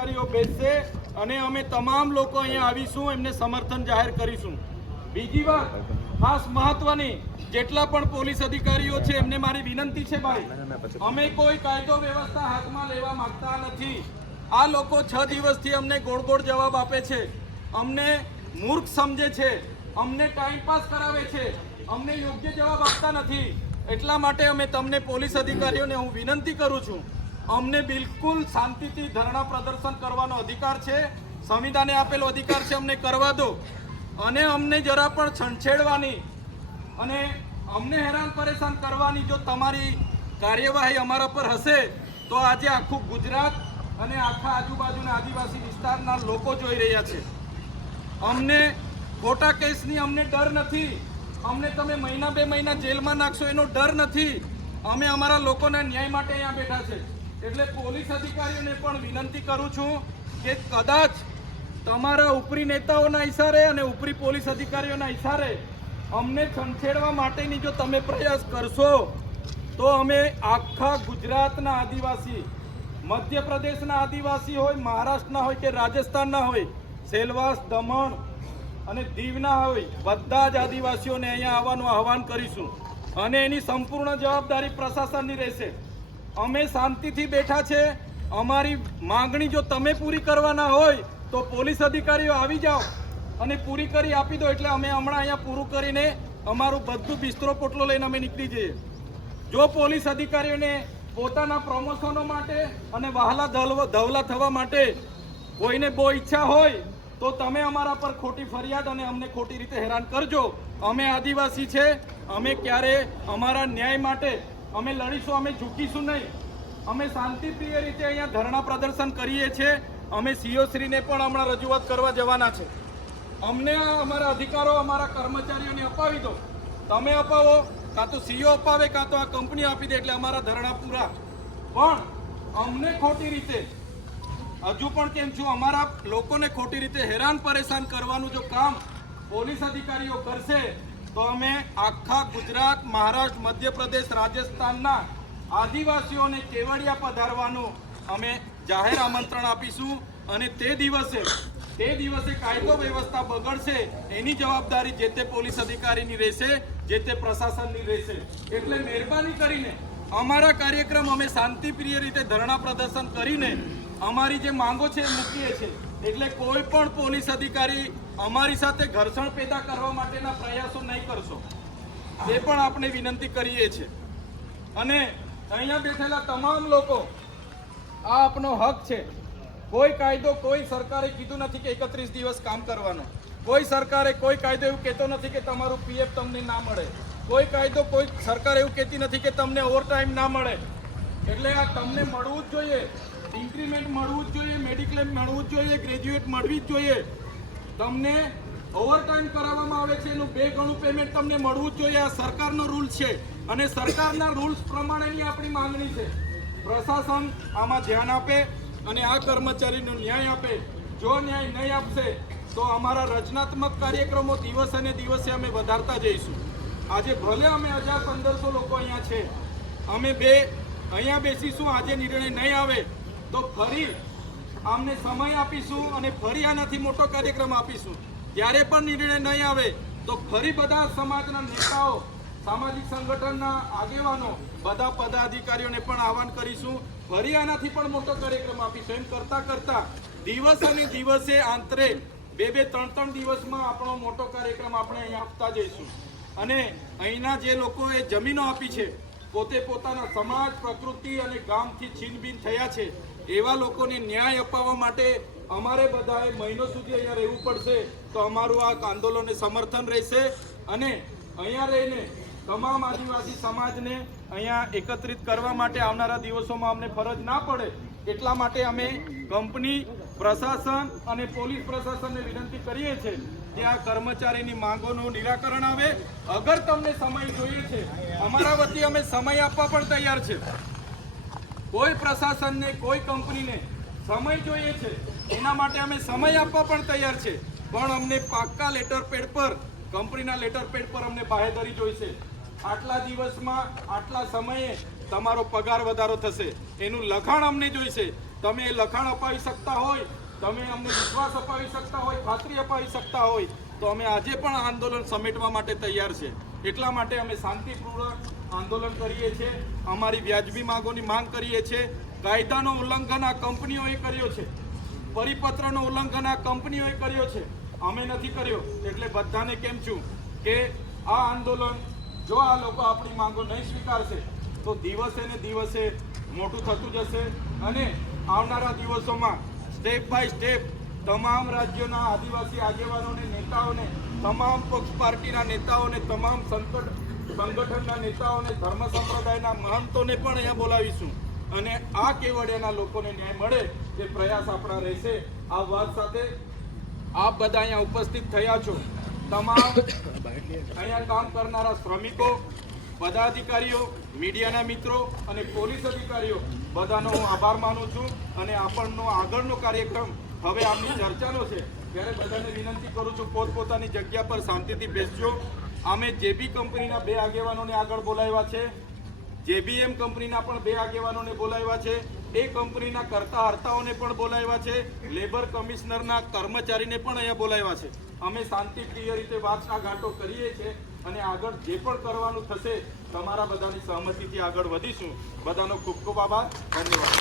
અધિકારીઓ બેસશે અને અમે તમામ લોકો અહીંયા આવીશું, એમને સમર્થન જાહેર કરીશું। બીજી વાત ખાસ મહત્વની, જેટલા પણ પોલીસ અધિકારીઓ છે એમને મારી વિનંતી છે, ભાઈ અમે કોઈ કાયદો વ્યવસ્થા હાથમાં લેવા માંગતા નથી। આ લોકો 6 દિવસથી અમને ગોળ ગોળ જવાબ આપે છે, અમને મૂર્ખ સમજે છે, અમને ટાઈમ પાસ કરાવે છે, અમને યોગ્ય જવાબ આપતા નથી। એટલા માટે અમે તમને પોલીસ અધિકારીઓને હું વિનંતી કરું છું, અમને બિલકુલ શાંતિથી ધરણા પ્રદર્શન કરવાનો અધિકાર છે, સંવિધાને આપેલો અધિકાર છે, અમને કરવા દો। અને અમને જરા પણ છંછેડવાની અને અમને હેરાન પરેશાન કરવાની જો તમારી કાર્યવાહી અમારા પર હશે તો આજે આખું ગુજરાત અને આખા આજુબાજુના આદિવાસી વિસ્તારના લોકો જોઈ રહ્યા છે। અમને ખોટા કેસની અમને ડર નથી, અમને તમે મહિના 2 મહિના જેલમાં નાખશો એનો ડર નથી। અમે અમારા લોકોના ન્યાય માટે અહીંયા બેઠા છે। એટલે પોલીસ અધિકારીઓને પણ વિનંતી કરું છું કે કદાચ તમારા ઉપરી નેતાઓના ઇશારે અને ઉપરી પોલીસ અધિકારીઓના ઇશારે અમને છંછેડવા માટેની જો તમે પ્રયાસ કરશો તો અમે આખા ગુજરાતના આદિવાસી, મધ્યપ્રદેશના આદિવાસી હોય, મહારાષ્ટ્રના હોય કે રાજસ્થાનના હોય, સેલવાસ, દમણ અને દીવના હોય, બધા જ આદિવાસીઓને અહીંયા આવવાનું આહવાન કરીશું અને એની સંપૂર્ણ જવાબદારી પ્રશાસનની રહેશે। અમે શાંતિથી બેઠા છે, અમારી માંગણી જો તમે પૂરી કરવાના હોય તો પોલીસ અધિકારીઓ આવી જાઓ અને પૂરી કરી આપી દો, એટલે અમે હમણાં અહીંયા પૂરું કરીને અમારું બધું બિસ્તરો પોટલો લઈને અમે નીકળી જઈએ। જો પોલીસ અધિકારીઓને પોતાના પ્રમોશનો માટે અને વહાલા ધવલા થવા માટે કોઈને બહુ ઈચ્છા હોય તો તમે અમારા પર ખોટી ફરિયાદ અને અમને ખોટી રીતે હેરાન કરજો। અમે આદિવાસી છે, અમે ક્યારે અમારા ન્યાય માટે અમે લડીશું, અમે ઝૂકીશું નહીં। અમે શાંતિપ્રિય રીતે અહીંયા ધરણા પ્રદર્શન કરીએ છીએ। અમે સીઓ શ્રીને પણ હમણાં રજૂઆત કરવા જવાના છે। અમને અમારા અધિકારો અમારા કર્મચારીઓને અપાવી દો, તમે અપાવો, કાં તો સીઓ અપાવે કાં તો આ કંપની આપી દે, એટલે અમારા ધરણા પૂરા। પણ અમને ખોટી રીતે હજુ પણ કેમ છું, અમારા લોકોને ખોટી રીતે હેરાન પરેશાન કરવાનું જો કામ પોલીસ અધિકારીઓ કરશે તો અમે આખા ગુજરાત, મહારાષ્ટ્ર, મધ્યપ્રદેશ, રાજસ્થાનના આદિવાસીઓને કેવડિયા પધારવાનું અમે જાહેર આમંત્રણ આપીશું અને તે દિવસે કાયદો વ્યવસ્થા બગડશે એની જવાબદારી જે તે પોલીસ અધિકારીની રહેશે, જે તે પ્રશાસનની રહેશે। એટલે મહેરબાની કરીને અમારા કાર્યક્રમ અમે શાંતિપ્રિય રીતે ધરણા પ્રદર્શન કરીને અમારી જે માંગો છે એ મૂકીએ છીએ। એટલે કોઈ પણ પોલીસ અધિકારી અમારી સાથે ઘર્ષણ પેદા કરવા માટેના પ્રયાસો નહીં કરશો, એ પણ આપણે વિનંતી કરીએ છીએ। અને અહીંયા બેઠેલા તમામ લોકો, આ આપનો હક છે। કોઈ કાયદો, કોઈ સરકારે કીધું નથી કે 31 દિવસ કામ કરવાનો, કોઈ સરકારે કોઈ કાયદો એવું કહેતો નથી કે તમારું પીએફ તમને ના મળે, કોઈ કાયદો, કોઈ સરકાર એવું કહેતી નથી કે તમને ઓવરટાઈમ ના મળે। એટલે આ તમને મળવું જ જોઈએ, ઇન્ક્રીમેન્ટ મળવું જ જોઈએ, મેડિક્લેમ મળવું જ જોઈએ, ગ્રેજ્યુએટ મળવી જ જોઈએ। તમને ઓવરટાઈમ કરાવવામાં આવે છે એનું 2 ગણું પેમેન્ટ તમને મળવું જ જોઈએ। આ સરકારનો રૂલ છે અને સરકારના રૂલ્સ પ્રમાણેની આપણી માંગણી છે। પ્રશાસન આમાં ધ્યાન આપે અને આ કર્મચારીનો ન્યાય આપે। જો ન્યાય નહીં આપશે તો અમારા રચનાત્મક કાર્યક્રમો દિવસે ને દિવસે અમે વધારતા જઈશું। આજે ભલે અમે 1000-1500 લોકો અહીંયા છે, અમે અહીંયા બેસીશું, આજે નિર્ણય નહીં આવે તો ફરી અમને સમય આપીશું અને ફરી આનાથી મોટો કાર્યક્રમ આપીશું। જ્યારે પણ નિર્ણય નહીં આવે તો ફરી બધા સમાજના નેતાઓ, સામાજિક સંગઠનના આગેવાનો, બધા પદાધિકારીઓને પણ આહવાન કરીશું, ફરી આનાથી પણ મોટો કાર્યક્રમ આપીશું। એમ કરતાં કરતાં દિવસ અને દિવસે આંતરે 2-3 દિવસમાં આપણો મોટો કાર્યક્રમ આપણે અહીંયા આપતા જઈશું। અને અહીંના જે લોકોએ જમીનો આપી છે, પોતે પોતાના સમાજ, પ્રકૃતિ અને ગામથી છીનબીન થયા છે, એવા લોકોને ન્યાય અપાવવા માટે અમારે બધાએ મહિનો સુધી અહીંયા રહેવું પડશે। તો અમારું આ આંદોલનને સમર્થન રહેશે અને અહીંયા રહીને તમામ આદિવાસી સમાજને અહીંયા એકત્રિત કરવા માટે આવનારા દિવસોમાં અમને ફરજ ના પડે એટલા માટે અમે કંપની, પ્રશાસન અને પોલીસ પ્રશાસનને વિનંતી કરીએ છીએ કે આ કર્મચારીની માંગોનું નિરાકરણ આવે। અગર તમને સમય જોઈએ છે, અમારા વતી અમે સમય આપવા પણ તૈયાર છે। કોઈ પ્રશાસનને, કોઈ કંપનીને સમય જોઈએ છે એના માટે અમે સમય આપવા પણ તૈયાર છે, પણ અમને પાક્કા લેટર પેડ પર, કંપનીના લેટર પેડ પર અમને બાહેધરી જોઈશે। આટલા દિવસમાં, આટલા સમયે તમારો પગાર વધારો થશે એનું લખાણ અમને જોઈશે। તમે એ લખાણ અપાવી શકતા હોય, તમે અમને વિશ્વાસ અપાવી શકતા હોય, ખાતરી અપાવી શકતા હોય તો અમે આજે પણ આંદોલન સમેટવા માટે તૈયાર છે. એટલા માટે અમે શાંતિપૂર્વક આંદોલન કરીએ છીએ, અમારી વ્યાજબી માંગોની માંગ કરીએ છીએ. કાયદાનો ઉલ્લંઘન આ કંપનીઓએ કર્યો છે, પરિપત્રનો ઉલ્લંઘન આ કંપનીઓએ કર્યો છે, અમે નથી કર્યો. એટલે બધાને કેમ છું કે આ આંદોલન જો આ લોકો આપણી માંગો નહીં સ્વીકારશે તો દિવસે ને દિવસે મોટું થતું જશે અને આવનારા દિવસોમાં સ્ટેપ બાય સ્ટેપ તમામ રાજ્યોના આદિવાસી આગેવાનોને, નેતાઓને, તમામ પક્ષ પાર્ટીના નેતાઓને, તમામ સંગઠનના નેતાઓને, ધર્મ સંપ્રદાયના મહંતોને પણ અહીંયા બોલાવીશું અને આ કેવડિયાના લોકોને ન્યાય મળે તે પ્રયાસ આપણા રહેશે. આ વાત સાથે આપ બધા અહીંયા ઉપસ્થિત થયા છો, તમામ અહીંયા કામ કરનારા શ્રમિકો, પદાધિકારીઓ, મીડિયાના મિત્રો અને પોલીસ અધિકારીઓ બધાનો હું આભાર માનું છું. અને આપણનો આગળનો કાર્યક્રમ હવે આમની ચર્ચાનો છે ત્યારે બધાને વિનંતી કરું છું પોતપોતાની જગ્યા પર શાંતિથી બેસજો. અમે જેબી કંપનીના 2 આગેવાનોને આગળ બોલાવ્યા છે, જેબીએમ કંપનીના પણ 2 આગેવાનોને બોલાવ્યા છે, એ કંપનીના કરતા હર્તાઓને પણ બોલાવ્યા છે, લેબર કમિશનરના કર્મચારીને પણ અહીંયા બોલાવ્યા છે. અમે શાંતિપ્રિય રીતે વાતના ઘાટો કરીએ છીએ અને આગળ જે પણ કરવાનું થશે તમારા બધાની સહમતિથી આગળ વધીશું. બધાનો ખૂબ ખૂબ આભાર, ધન્યવાદ.